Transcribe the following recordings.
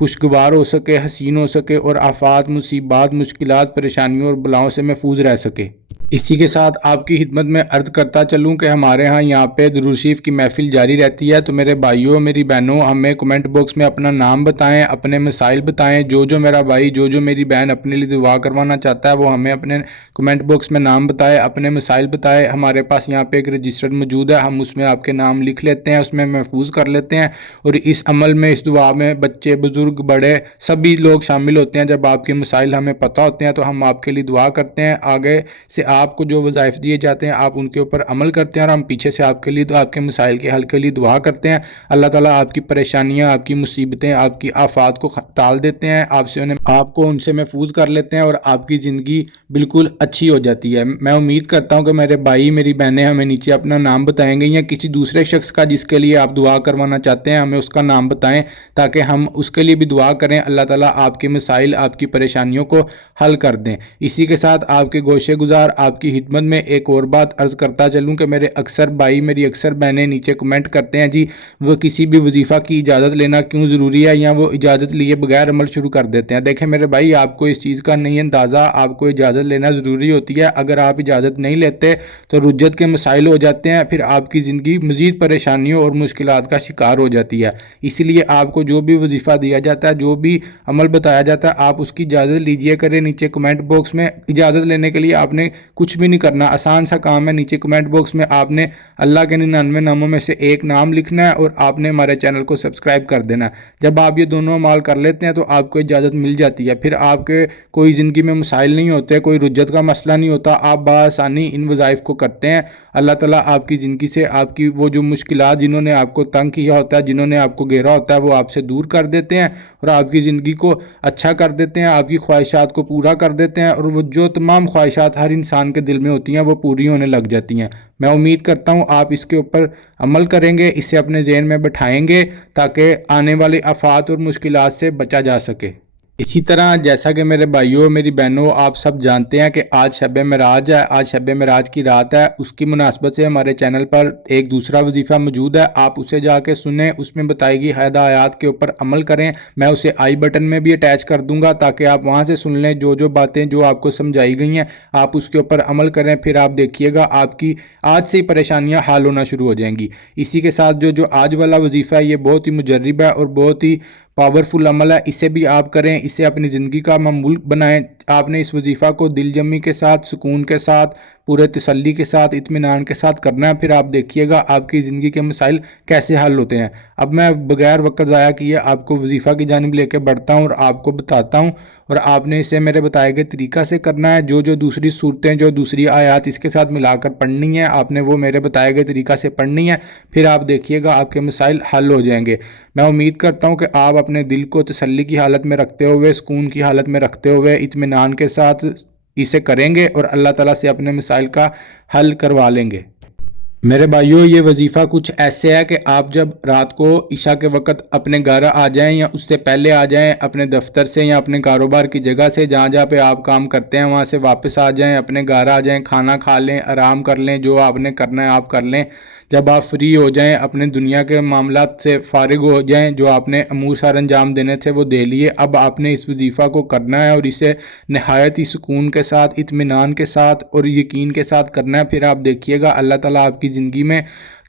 خوشگوار ہو سکے، حسین ہو سکے اور آفات، مصیبات، مشکلات، پریشانیوں اور بلاؤں سے محفوظ رہ سکے۔ اسی کے ساتھ آپ کی خدمت میں عرض کرتا چلوں کہ ہمارے ہاں یہاں پہ درود شریف کی محفل جاری رہتی ہے، تو میرے بھائیوں، میری بہنوں، ہمیں کمنٹ باکس میں اپنا نام بتائیں، اپنے مسائل بتائیں۔ جو میرا بھائی، جو میری بہن اپنے لیے دعا کروانا چاہتا ہے وہ ہمیں اپنے کمنٹ باکس میں نام بتائے، اپنے مسائل بتائے۔ ہمارے پاس یہاں پہ ایک رجسٹر موجود ہے، ہم اس میں آپ کے نام لکھ لیتے ہیں، اس میں محفوظ کر لیتے ہیں، اور اس عمل میں، اس دعا میں بچے، بزرگ، بڑے سبھی لوگ شامل ہوتے ہیں۔ جب آپ کے مسائل ہمیں پتہ ہوتے ہیں تو ہم آپ کے لیے دعا کرتے ہیں۔ آگے سے آپ کو جو وظائف دیے جاتے ہیں آپ ان کے اوپر عمل کرتے ہیں، اور ہم پیچھے سے آپ کے لیے، آپ کے مسائل کے حل کے لیے دعا کرتے ہیں۔ اللہ تعالیٰ آپ کی پریشانیاں، آپ کی مصیبتیں، آپ کی آفات کو ٹال دیتے ہیں، آپ کو ان سے محفوظ کر لیتے ہیں، اور آپ کی زندگی بالکل اچھی ہو جاتی ہے۔ میں امید کرتا ہوں کہ میرے بھائی، میری بہنیں ہمیں نیچے اپنا نام بتائیں گے، یا کسی دوسرے شخص کا جس کے لیے آپ دعا کروانا چاہتے ہیں ہمیں اس کا نام بتائیں، تاکہ ہم اس کے لیے بھی دعا کریں، اللہ تعالیٰ آپ کے مسائل، آپ کی پریشانیوں کو حل کر دیں۔ اسی کے ساتھ آپ کے گوشے گزار، آپ کی خدمت میں ایک اور بات عرض کرتا چلوں کہ میرے اکثر بھائی، میری اکثر بہنیں نیچے کمنٹ کرتے ہیں، جی وہ کسی بھی وظیفہ کی اجازت لینا کیوں ضروری ہے، یا وہ اجازت لیے بغیر عمل شروع کر دیتے ہیں۔ دیکھیں میرے بھائی، آپ کو اس چیز کا نہیں اندازہ، آپ کو اجازت لینا ضروری ہوتی ہے۔ اگر آپ اجازت نہیں لیتے تو رجت کے مسائل ہو جاتے ہیں، پھر آپ کی زندگی مزید پریشانیوں اور مشکلات کا شکار ہو جاتی ہے۔ اس لیے آپ کو جو بھی وظیفہ دیا جاتا ہے، جو بھی عمل بتایا جاتا ہے، آپ اس کی اجازت لیجئے کریں۔ نیچے کمنٹ باکس میں اجازت لینے کے لیے آپ نے کچھ بھی نہیں کرنا، آسان سا کام ہے۔ نیچے کمنٹ باکس میں آپ نے اللہ کے 99 ناموں میں سے ایک نام لکھنا ہے، اور آپ نے ہمارے چینل کو سبسکرائب کر دینا ہے۔ جب آپ یہ دونوں اعمال کر لیتے ہیں تو آپ کو اجازت مل جاتی ہے، پھر آپ کے کوئی زندگی میں مسائل نہیں ہوتے، کوئی رجت کا مسئلہ نہیں ہوتا، آپ بآسانی ان وظائف کو کرتے ہیں۔ اللہ تعالیٰ آپ کی زندگی سے آپ کی وہ جو مشکلات جنہوں نے آپ کو تنگ کیا ہوتا ہے، جنہوں نے آپ کو گھیرا ہوتا ہے، وہ آپ سے دور کر دیتے ہیں، اور آپ کی زندگی کو اچھا کر دیتے ہیں، آپ کی خواہشات کو پورا کر دیتے ہیں، اور وہ جو تمام خواہشات ہر انسان کے دل میں ہوتی ہیں وہ پوری ہونے لگ جاتی ہیں۔ میں امید کرتا ہوں آپ اس کے اوپر عمل کریں گے، اسے اپنے ذہن میں بٹھائیں گے، تاکہ آنے والی آفات اور مشکلات سے بچا جا سکے۔ اسی طرح جیسا کہ میرے بھائیوں، میری بہنوں، آپ سب جانتے ہیں کہ آج شب معراج ہے، آج شب معراج کی رات ہے۔ اس کی مناسبت سے ہمارے چینل پر ایک دوسرا وظیفہ موجود ہے، آپ اسے جا کے سنیں، اس میں بتائی گئی ہدایات کے اوپر عمل کریں۔ میں اسے آئی بٹن میں بھی اٹیچ کر دوں گا، تاکہ آپ وہاں سے سن لیں، جو باتیں جو آپ کو سمجھائی گئی ہیں آپ اس کے اوپر عمل کریں، پھر آپ دیکھیے گا آپ کی آج سے ہی پریشانیاں حل ہونا شروع ہو جائیں گی۔ اسی کے ساتھ جو آج والا وظیفہ ہے یہ بہت ہی مجرب ہے اور بہت ہی پاورفل عمل ہے، اسے بھی آپ کریں، اسے اپنی زندگی کا معمول بنائیں۔ آپ نے اس وظیفہ کو دل جمی کے ساتھ، سکون کے ساتھ، پورے تسلی کے ساتھ، اطمینان کے ساتھ کرنا ہے، پھر آپ دیکھیے گا آپ کی زندگی کے مسائل کیسے حل ہوتے ہیں۔ اب میں بغیر وقت ضائع کیے آپ کو وظیفہ کی جانب لے کے بڑھتا ہوں اور آپ کو بتاتا ہوں، اور آپ نے اسے میرے بتائے گئے طریقہ سے کرنا ہے۔ جو دوسری صورتیں، جو دوسری آیات اس کے ساتھ ملا کر پڑھنی ہیں، آپ نے وہ میرے بتائے گئے طریقہ سے پڑھنی ہے، پھر آپ دیکھیے گا آپ کے مسائل حل ہو جائیں گے۔ میں امید کرتا ہوں کہ آپ اپنے دل کو تسلی کی حالت میں رکھتے ہوئے، سکون کی حالت میں رکھتے ہوئے، اطمینان کے ساتھ اسے کریں گے، اور اللہ تعالیٰ سے اپنے مسائل کا حل کروا لیں گے۔ میرے بھائیوں، یہ وظیفہ کچھ ایسے ہے کہ آپ جب رات کو عشاء کے وقت اپنے گھر آ جائیں، یا اس سے پہلے آ جائیں، اپنے دفتر سے یا اپنے کاروبار کی جگہ سے جہاں پہ آپ کام کرتے ہیں وہاں سے واپس آ جائیں، اپنے گھر آ جائیں، کھانا کھا لیں، آرام کر لیں، جو آپ نے کرنا ہے آپ کر لیں۔ جب آپ فری ہو جائیں، اپنے دنیا کے معاملات سے فارغ ہو جائیں، جو آپ نے امور سار انجام دینے تھے وہ دے لیے، اب آپ نے اس وظیفہ کو کرنا ہے، اور اسے نہایت ہی سکون کے ساتھ، اطمینان کے ساتھ اور یقین کے ساتھ کرنا ہے۔ پھر آپ دیکھیے گا اللہ تعالیٰ آپ کی زندگی میں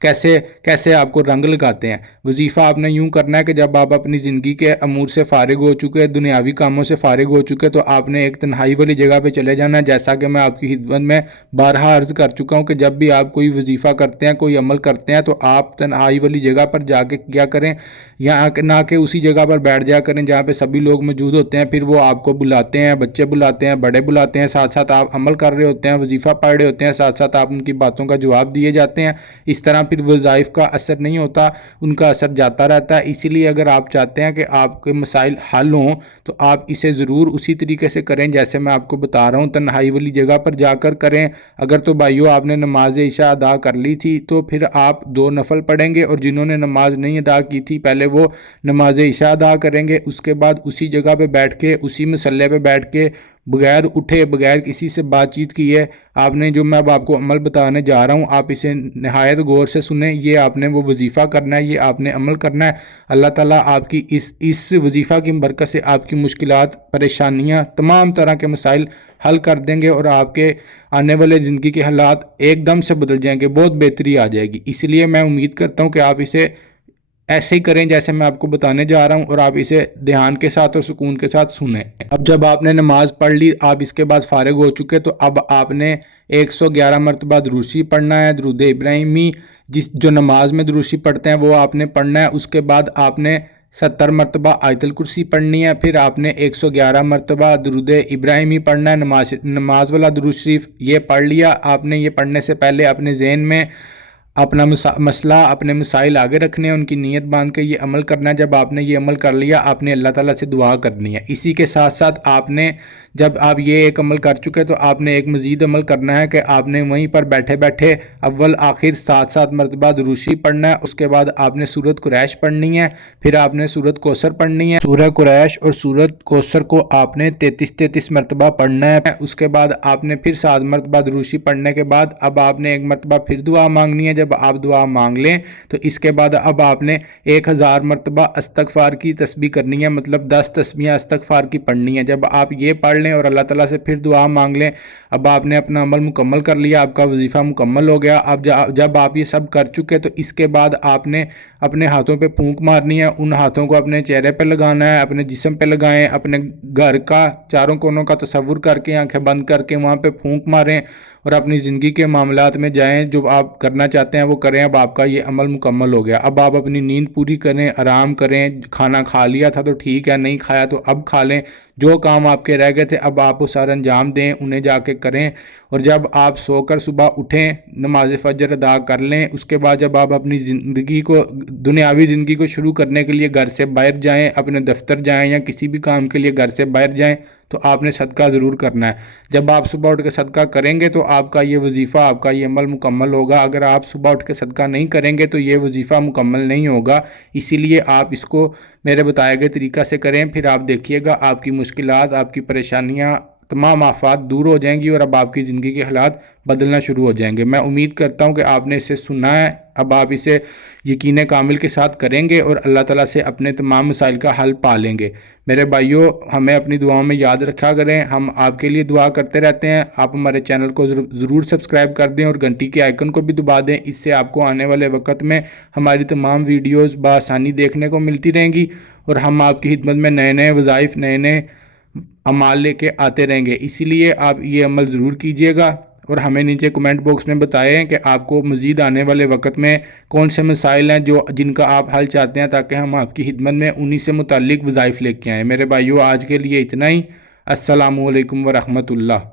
کیسے آپ کو رنگ لگاتے ہیں۔ وظیفہ آپ نے یوں کرنا ہے کہ جب آپ اپنی زندگی کے امور سے فارغ ہو چکے، دنیاوی کاموں سے فارغ ہو چکے، تو آپ نے ایک تنہائی والی جگہ پہ چلے جانا ہے۔ جیسا کہ میں آپ کی خدمت میں بارہا عرض کر چکا ہوں کہ جب بھی آپ کوئی وظیفہ کرتے ہیں، کوئی عمل کرتے ہیں، تو آپ تنہائی والی جگہ پر جا کے کیا کریں، یا نہ کہ اسی جگہ پر بیٹھ جا کریں جہاں پہ سبھی لوگ موجود ہوتے ہیں، پھر وہ آپ کو بلاتے ہیں، بچے بلاتے ہیں، بڑے بلاتے ہیں، ساتھ ساتھ آپ عمل کر رہے ہوتے ہیں، وظیفہ پڑھ رہے ہوتے ہیں، ساتھ ساتھ آپ ان کی باتوں کا جواب دیے جاتے ہیں۔ اس طرح پھر وظائف کا اثر نہیں ہوتا، ان کا اثر جاتا رہتا ہے۔ اسی لیے اگر آپ چاہتے ہیں کہ آپ کے مسائل حل ہوں تو آپ اسے ضرور اسی طریقے سے کریں جیسے میں آپ کو بتا رہا ہوں، تنہائی والی جگہ پر جا کر کریں۔ اگر تو بھائیو آپ نے نماز عشاء ادا کر لی تھی تو پھر آپ 2 نفل پڑھیں گے، اور جنہوں نے نماز نہیں ادا کی تھی پہلے وہ نماز عشاء ادا کریں گے، اس کے بعد اسی جگہ پہ بیٹھ کے، اسی مصلی پہ بیٹھ کے بغیر اٹھے بغیر کسی سے بات چیت کیے آپ نے جو میں اب آپ کو عمل بتانے جا رہا ہوں آپ اسے نہایت غور سے سنیں. یہ آپ نے وہ وظیفہ کرنا ہے, یہ آپ نے عمل کرنا ہے. اللہ تعالیٰ آپ کی اس وظیفہ کی برکت سے آپ کی مشکلات, پریشانیاں, تمام طرح کے مسائل حل کر دیں گے اور آپ کے آنے والے زندگی کے حالات ایک دم سے بدل جائیں گے, بہت بہتری آ جائے گی. اس لیے میں امید کرتا ہوں کہ آپ اسے ایسے ہی کریں جیسے میں آپ کو بتانے جا رہا ہوں اور آپ اسے دھیان کے ساتھ اور سکون کے ساتھ سنیں. اب جب آپ نے نماز پڑھ لی, آپ اس کے بعد فارغ ہو چکے, تو اب آپ نے 111 مرتبہ درود شریف پڑھنا ہے, درود ابراہیمی. جو نماز میں درود شریف پڑھتے ہیں وہ آپ نے پڑھنا ہے. اس کے بعد آپ نے 70 مرتبہ آیت الکرسی پڑھنی ہے. پھر آپ نے 111 مرتبہ درود ابراہیمی پڑھنا ہے, نماز والا درود شریف. یہ پڑھ لیا آپ نے. یہ پڑھنے سے پہلے اپنے ذہن میں اپنا مسئلہ, اپنے مسائل آگے رکھنے ہیں, ان کی نیت باندھ کے یہ عمل کرنا ہے. جب آپ نے یہ عمل کر لیا آپ نے اللہ تعالیٰ سے دعا کرنی ہے. اسی کے ساتھ ساتھ آپ نے جب آپ یہ ایک عمل کر چکے تو آپ نے ایک مزید عمل کرنا ہے کہ آپ نے وہیں پر بیٹھے بیٹھے اول آخر 7 مرتبہ درود شریف پڑھنا ہے. اس کے بعد آپ نے سورۃ قریش پڑھنی ہے. پھر آپ نے سورۃ کوثر پڑھنی ہے. سورہ قریش اور سورۃ کوثر کو آپ نے 33 مرتبہ پڑھنا ہے. اس کے بعد آپ نے پھر 7 مرتبہ درود شریف پڑھنے کے بعد اب آپ نے ایک مرتبہ پھر دعا مانگنی ہے. جب آپ دعا مانگ لیں تو اس کے بعد اب آپ نے 1000 مرتبہ استغفار کی تسبیح کرنی ہے, مطلب 10 تسبیحیں استغفار کی پڑھنی ہے. جب آپ یہ پڑھ لیں اور اللہ تعالیٰ سے پھر دعا مانگ لیں, اب آپ نے اپنا عمل مکمل کر لیا, آپ کا وظیفہ مکمل ہو گیا. اب جب آپ یہ سب کر چکے تو اس کے بعد آپ نے اپنے ہاتھوں پہ پھونک مارنی ہے. ان ہاتھوں کو اپنے چہرے پہ لگانا ہے, اپنے جسم پہ لگائیں, اپنے گھر کا چاروں کونوں کا تصور کر کے آنکھیں بند کر کے وہاں پہ پھونک ماریں اور اپنی زندگی کے معاملات میں جائیں. جو آپ کرنا چاہتے ہیں وہ کریں. اب آپ کا یہ عمل مکمل ہو گیا. اب آپ اپنی نیند پوری کریں, آرام کریں. کھانا کھا لیا تھا تو ٹھیک ہے, نہیں کھایا تو اب کھا لیں. جو کام آپ کے رہ گئے تھے اب آپ وہ سارا انجام دیں, انہیں جا کے کریں. اور جب آپ سو کر صبح اٹھیں نماز فجر ادا کر لیں. اس کے بعد جب آپ اپنی زندگی کو, دنیاوی زندگی کو شروع کرنے کے لیے گھر سے باہر جائیں, اپنے دفتر جائیں یا کسی بھی کام کے لیے گھر سے باہر جائیں, تو آپ نے صدقہ ضرور کرنا ہے. جب آپ صبح اٹھ کے صدقہ کریں گے تو آپ کا یہ وظیفہ, آپ کا یہ عمل مکمل ہوگا. اگر آپ صبح اٹھ کے صدقہ نہیں کریں گے تو یہ وظیفہ مکمل نہیں ہوگا. اسی لیے آپ اس کو میرے بتائے گئے طریقہ سے کریں. پھر آپ دیکھیے گا آپ کی مشکلات, آپ کی پریشانیاں, تمام آفات دور ہو جائیں گی اور اب آپ کی زندگی کے حالات بدلنا شروع ہو جائیں گے. میں امید کرتا ہوں کہ آپ نے اسے سنا ہے. اب آپ اسے یقین کامل کے ساتھ کریں گے اور اللہ تعالیٰ سے اپنے تمام مسائل کا حل پا لیں گے. میرے بھائیوں, ہمیں اپنی دعاؤں میں یاد رکھا کریں. ہم آپ کے لیے دعا کرتے رہتے ہیں. آپ ہمارے چینل کو ضرور سبسکرائب کر دیں اور گھنٹی کے آئیکن کو بھی دبا دیں. اس سے آپ کو آنے والے وقت میں ہماری تمام ویڈیوز بآسانی دیکھنے کو ملتی رہیں گی اور ہم آپ کی خدمت میں نئے وظائف, نئے اعمال لے کے آتے رہیں گے. اسی لیے آپ یہ عمل ضرور کیجئے گا اور ہمیں نیچے کمنٹ باکس میں بتائیں کہ آپ کو مزید آنے والے وقت میں کون سے مسائل ہیں جن کا آپ حل چاہتے ہیں, تاکہ ہم آپ کی خدمت میں انہی سے متعلق وظائف لے کے آئیں. میرے بھائیوں, آج کے لیے اتنا ہی. السلام علیکم ورحمۃ اللہ.